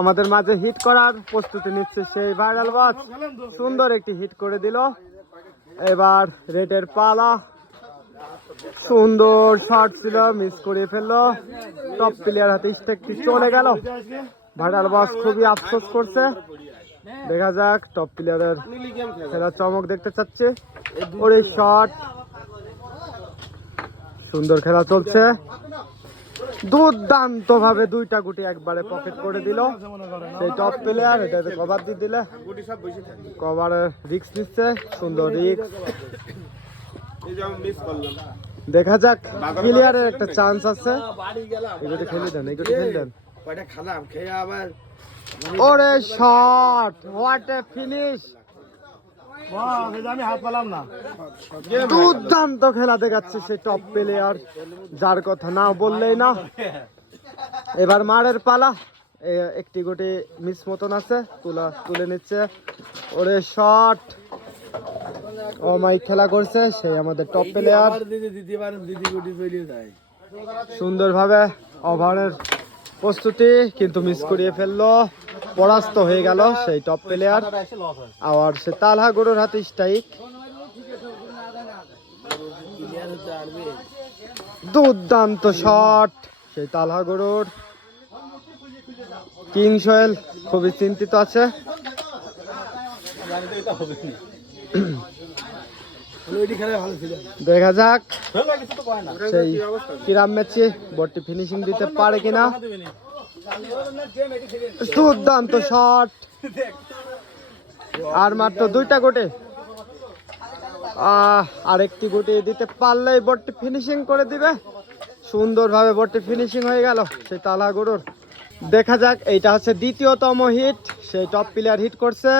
আমাদের মাঝে হিট করার প্রস্তুতি নিচ্ছে সেই ভাইরাল বাস সুন্দর একটি হিট করে দিল। এবার রেডের পালা। সুন্দর শট ছিল মিস করে ফেলল। টপ প্লেয়ার হাতে স্টেকটি চলে গেল। ভাইরাল বাস খুবই আফসোস করছে। দেখা যাক টপ প্লেয়ারের খেলার চমক দেখতে চাচ্ছে। ওরে শট সুন্দর খেলা চলছে। দুর্দান্ত ভাবে দুইটা গুটি একবারে পকেট করে দিল। সেই টপ প্লেয়ার এটাতে কভার দিয়ে দিলে। কভারের রিক্স নিচ্ছে সুন্দর রিক্স দেখা যাক প্লেয়ারের একটা চান্স আছে। এগুলো খেলে দেন এগুলো খেলে দেন। ওরে শট হোয়াট এ ফিনিশ আমি দুর্দান্ত খেলা দেখাচ্ছে সেই টপ প্লেয়ার যার কথা না বললেই না। এবার মারের পালা। একটি গোটি মিস মতন আছে, তুলা তুলে নিচ্ছে। ওরে শট ও মাই, খেলা করছে সেই আমাদের টপ প্লেয়ার সুন্দরভাবে ওভারের প্রস্তুতি, কিন্তু মিস করিয়ে ফেলল। পরাস্ত হয়ে গেল সেই টপ প্লেয়ার আবার সে তালহা গরুর হাতে স্ট্রাইক দুর্দান্ত শট সেই তালহা গরুর। কিং সোহেল খুবই চিন্তিত আছে। দেখা যাক। সেই কিরাম ম্যাচে বটটি ফিনিশিং দিতে পারে কিনা। দুর্দান্ত শট আর মাত্র দুইটা গোটে। আরেকটি গুটি দিতে পারলেই বটটি ফিনিশিং করে দিবে। সুন্দরভাবে বটটি ফিনিশিং হয়ে গেল সেই তালা গরুর দেখা যাক, এইটা হচ্ছে দ্বিতীয়তম হিট সেই টপ প্লেয়ার হিট করছে।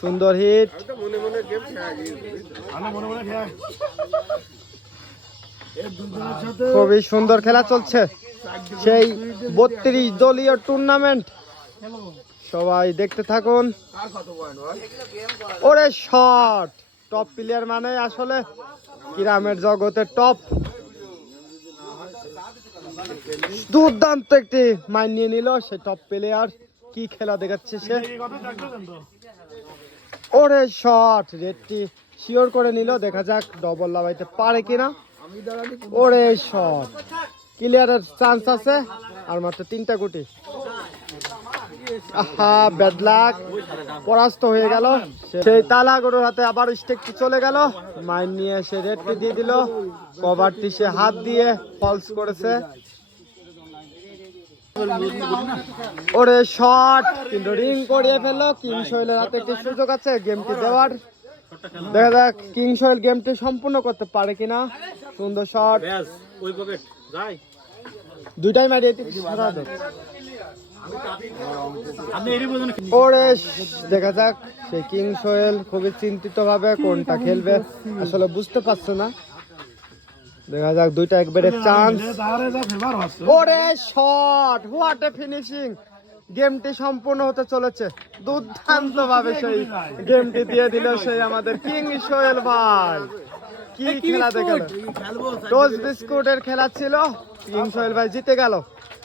সুন্দর হিট খুবই সুন্দর খেলা চলছে। সেই বত্রিশ দলীয় টুর্নামেন্ট সবাই দেখতে থাকুন। ওরে শট টপ প্লেয়ার মানে আসলে কিরামের জগতে টপ দুর্দান্ত একটি মাইন নিয়ে নিল সে টপ প্লেয়ার কি খেলা দেখাচ্ছে সে? ওরে শট রেডটি শিওর করে নিল। দেখা যাক ডবল লাভাইতে পারে কিনা। ওরে শট ক্লিয়ারের চান্স আছে। আর মাত্র তিনটা গুটি আহা ব্যাড লাক পরাস্ত হয়ে গেল। সেই তালা গরুর হাতে আবার স্টেকটি চলে গেল। মাইন নিয়ে সে রেডটি দিয়ে দিল। কভারটি সে হাত দিয়ে ফলস করেছে। ওরে শট কিন্তু রিং করিয়ে ফেলল। কিং সোহেলের হাতে একটি সুযোগ আছে। গেমটি দেওয়ার। দেখা যাক কিং সোহেল গেমটি সম্পূর্ণ করতে পারে কিনা। সুন্দর শট ওই পকেট যাই। দুইটাই মারিয়ে ওরে দেখা যাক সে কিং সোহেল খুবই চিন্তিত ভাবে কোনটা খেলবে। আসলে বুঝতে পারছে না। দেখা যাক দুইটা একবারে চান্স ওরে শট হোয়াট এ ফিনিশিং গেমটি সম্পূর্ণ হতে চলেছে। দুর্দান্ত ভাবে সেই গেমটি দিয়ে দিল সেই আমাদের কিং সোহেল ভাই। কি খেলা দেখাল টস বিস্কুটের খেলা ছিল। কিং সোহেল ভাই জিতে গেল।